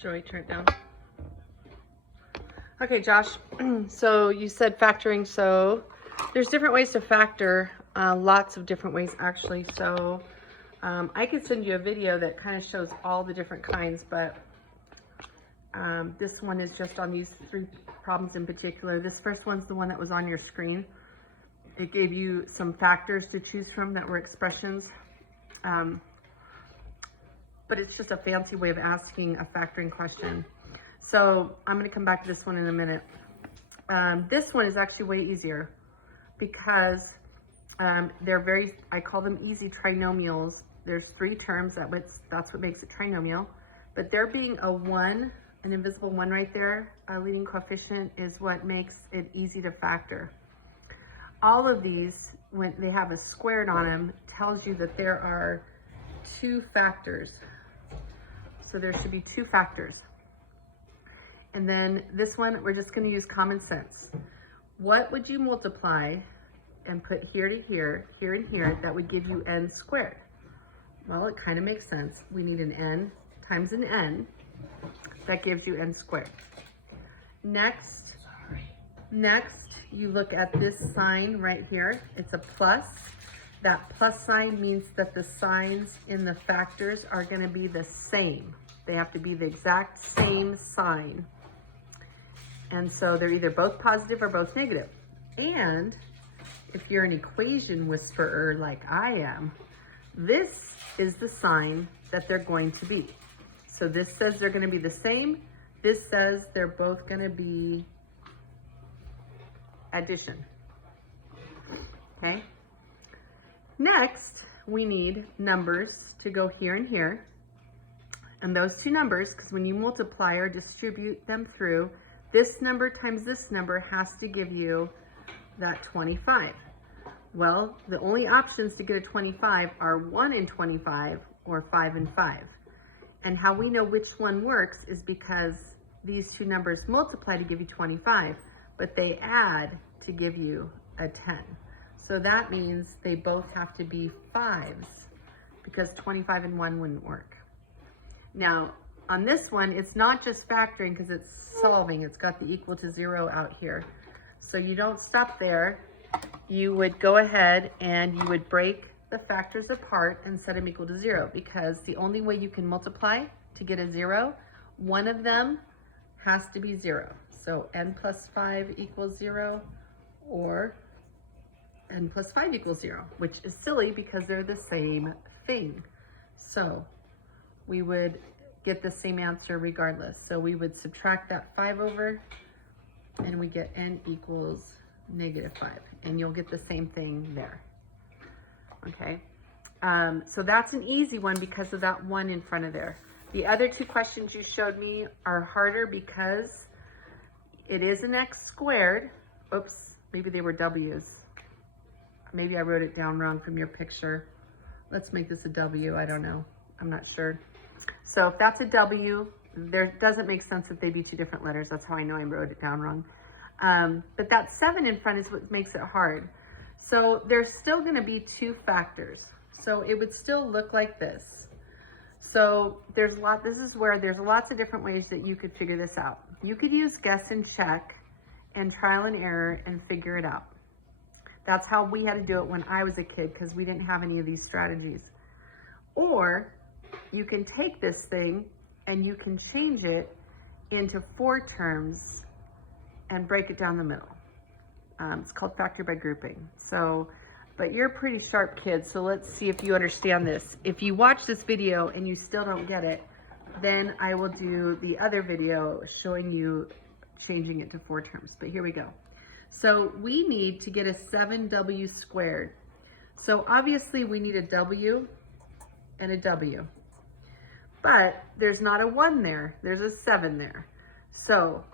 Joey, turn it down. Okay, Josh, so you said factoring, so there's different ways to factor, lots of different ways actually. So I could send you a video that kind of shows all the different kinds, but this one is just on these 3 problems in particular. This first one's the one that was on your screen. It gave you some factors to choose from that were expressions. But it's just a fancy way of asking a factoring question. So I'm going to come back to this one in a minute. This one is actually way easier because they're I call them easy trinomials. There's 3 terms, that's what makes it trinomial. But there being a 1, an invisible 1 right there, a leading coefficient, is what makes it easy to factor. All of these, when they have a squared on them, tells you that there are 2 factors. So there should be 2 factors. And then this one, we're just going to use common sense. What would you multiply and put here to here, here and here, that would give you n squared? Well, it kind of makes sense. We need an n times an n. That gives you n squared. Next, you look at this sign right here. It's a plus. That plus sign means that the signs in the factors are going to be the same. They have to be the exact same sign. And so they're either both positive or both negative. And if you're an equation whisperer like I am, this is the sign that they're going to be. So this says they're going to be the same. This says they're both going to be addition. Okay? Next, we need numbers to go here and here. And those 2 numbers, because when you multiply or distribute them through, this number times this number has to give you that 25. Well, the only options to get a 25 are 1 and 25 or 5 and 5. And how we know which one works is because these 2 numbers multiply to give you 25, but they add to give you a 10. So that means they both have to be 5s because 25 and 1 wouldn't work. Now, on this one, it's not just factoring because it's solving. It's got the equal to 0 out here. So you don't stop there. You would go ahead and you would break the factors apart and set them equal to 0, because the only way you can multiply to get a 0, one of them has to be 0. So n plus 5 equals 0, or n plus 5 equals 0, which is silly because they're the same thing. So we would get the same answer regardless. So we would subtract that 5 over, and we get n equals -5, and you'll get the same thing there. Okay, so that's an easy one because of that 1 in front of there. The other 2 questions you showed me are harder because it is an x squared. Oops, maybe they were w's. Maybe I wrote it down wrong from your picture. Let's make this a w, I don't know. I'm not sure. So if that's a w, there doesn't make sense that they be 2 different letters. That's how I know I wrote it down wrong. But that 7 in front is what makes it hard. So there's still going to be 2 factors. So it would still look like this. So this is where there's lots of different ways that you could figure this out. You could use guess and check and trial and error and figure it out. That's how we had to do it when I was a kid, because we didn't have any of these strategies. Or you can take this thing and you can change it into 4 terms and break it down the middle. It's called factor by grouping. So, but you're a pretty sharp kid, so let's see if you understand this. If you watch this video and you still don't get it, then I will do the other video showing you changing it to 4 terms. But here we go. So we need to get a 7w squared. So obviously we need a w and a w. But there's not a 1 there, there's a 7 there. So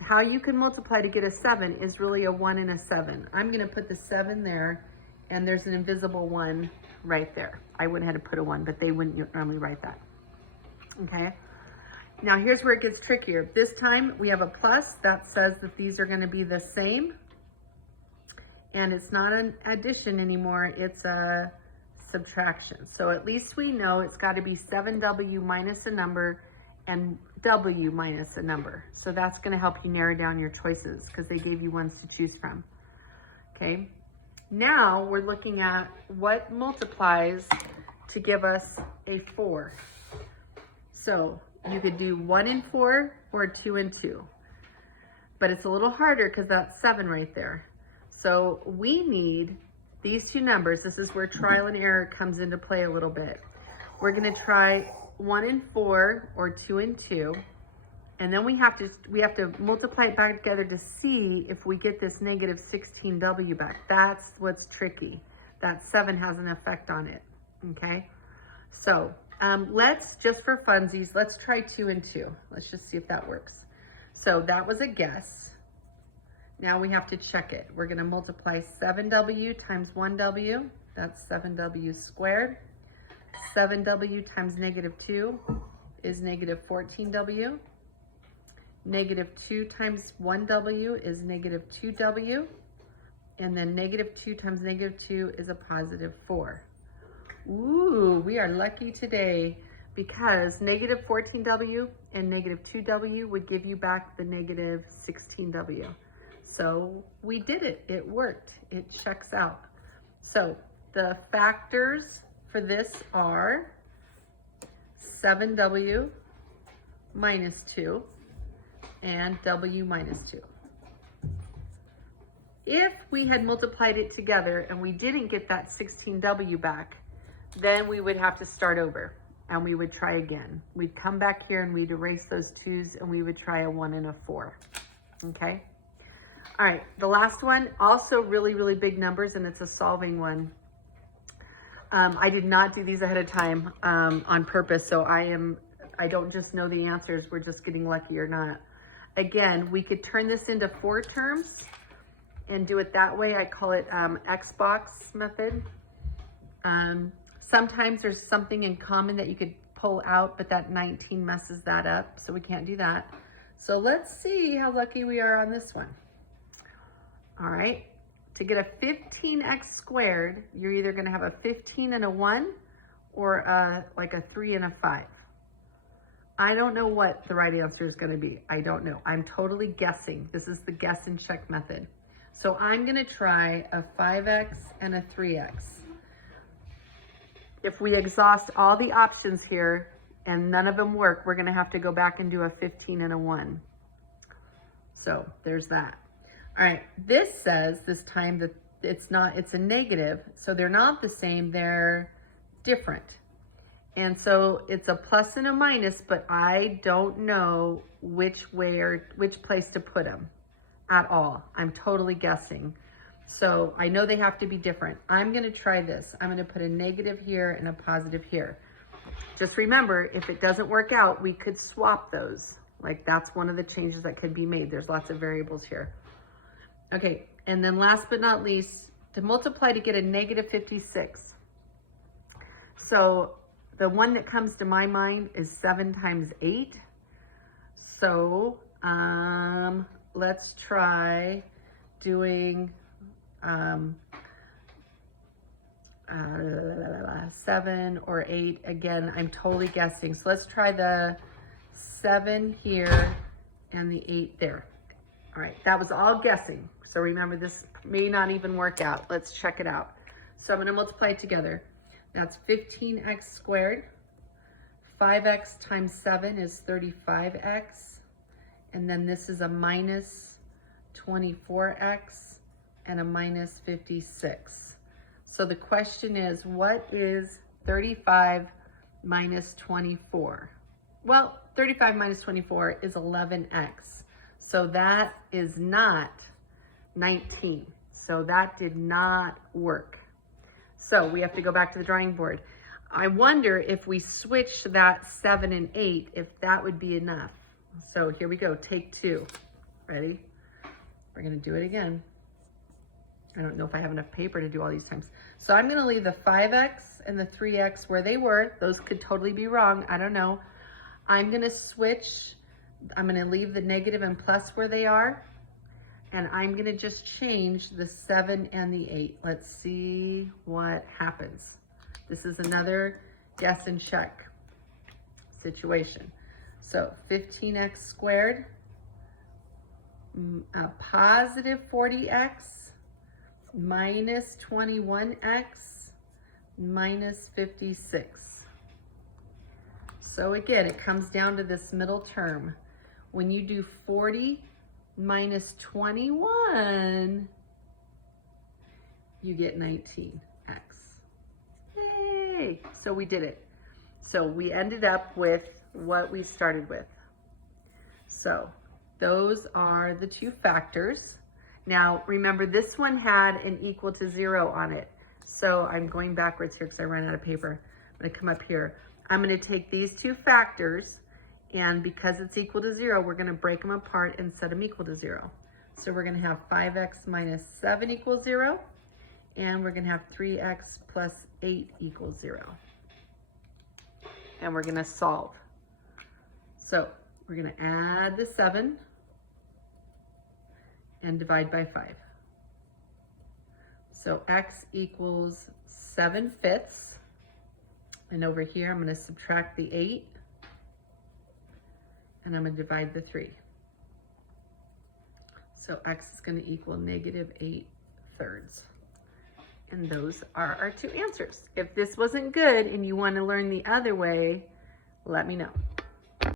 how you can multiply to get a 7 is really a 1 and a 7. I'm going to put the 7 there, and there's an invisible 1 right there. I wouldn't have to put a 1, but they wouldn't normally write that. Okay? Now here's where it gets trickier. This time we have a plus. That says that these are going to be the same. And it's not an addition anymore, it's a subtraction. So at least we know it's got to be 7w minus a number and W minus a number. So that's going to help you narrow down your choices because they gave you ones to choose from. Okay, now we're looking at what multiplies to give us a 4. So you could do 1 and 4 or 2 and 2. But it's a little harder because that's 7 right there. So we need these two numbers. This is where trial and error comes into play a little bit. We're going to try 1 and 4 or 2 and 2. And then we have to multiply it back together to see if we get this negative 16W back. That's what's tricky. That 7 has an effect on it. Okay? So let's, just for funsies, let's try 2 and 2. Let's just see if that works. So that was a guess. Now we have to check it. We're going to multiply 7W times 1W. That's 7W squared. 7W times negative 2 is negative 14W. Negative 2 times 1W is negative 2W. And then negative 2 times negative 2 is a positive 4. Ooh, we are lucky today because negative 14W and negative 2W would give you back the negative 16W. So we did it. It worked. It checks out. So the factors for this are 7W minus 2 and W minus 2. If we had multiplied it together and we didn't get that 16W back, then we would have to start over and we would try again. We'd come back here and we'd erase those 2's and we would try a 1 and a 4. Okay? All right, the last one, also really, really big numbers, and it's a solving one. I did not do these ahead of time on purpose, so I don't just know the answers, we're just getting lucky or not. Again, we could turn this into 4 terms and do it that way. I call it Xbox method. Sometimes there's something in common that you could pull out, but that 19 messes that up, so we can't do that. So let's see how lucky we are on this one. All right, to get a 15x squared, you're either gonna have a 15 and a 1 or like a 3 and a 5. I don't know what the right answer is gonna be. I don't know, I'm totally guessing. This is the guess and check method. So I'm gonna try a 5x and a 3x. If we exhaust all the options here and none of them work, we're gonna have to go back and do a 15 and a 1. So there's that. All right, this says this time that it's a negative, so they're not the same, they're different. And so it's a plus and a minus, but I don't know which way or which place to put them at all. I'm totally guessing. So I know they have to be different. I'm gonna try this. I'm gonna put a negative here and a positive here. Just remember, if it doesn't work out, we could swap those. Like that's one of the changes that could be made. There's lots of variables here. Okay, and then last but not least, to multiply to get a negative 56. So the one that comes to my mind is 7 times 8. So let's try doing 7 or 8. Again, I'm totally guessing. So let's try the 7 here and the 8 there. All right, that was all guessing. So remember, this may not even work out. Let's check it out. So I'm gonna multiply it together. That's 15x squared. 5x times 7 is 35x. And then this is a minus 24x and a minus 56. So the question is, what is 35 minus 24? Well, 35 minus 24 is 11x. So that is not 19. So that did not work. So we have to go back to the drawing board. I wonder if we switch that 7 and 8, if that would be enough. So here we go, take 2. Ready? We're gonna do it again. I don't know if I have enough paper to do all these times. So I'm gonna leave the 5x and the 3x where they were. Those could totally be wrong, I don't know. I'm gonna switch, I'm gonna leave the negative and plus where they are. And I'm gonna just change the 7 and the 8. Let's see what happens. This is another guess and check situation. So 15x squared, positive 40x minus 21x minus 56. So again, it comes down to this middle term. When you do 40 minus 21, you get 19x. Yay! So we did it. So we ended up with what we started with. So those are the two factors. Now remember, this one had an equal to 0 on it. So I'm going backwards here because I ran out of paper. I'm going to come up here. I'm going to take these two factors, and because it's equal to 0, we're going to break them apart and set them equal to 0. So we're going to have 5x minus 7 equals 0, and we're going to have 3x plus 8 equals 0. And we're going to solve. So we're going to add the 7 and divide by 5. So x equals 7/5. And over here, I'm going to subtract the 8. And I'm going to divide the 3. So x is going to equal negative 8/3. And those are our two answers. If this wasn't good and you want to learn the other way, let me know.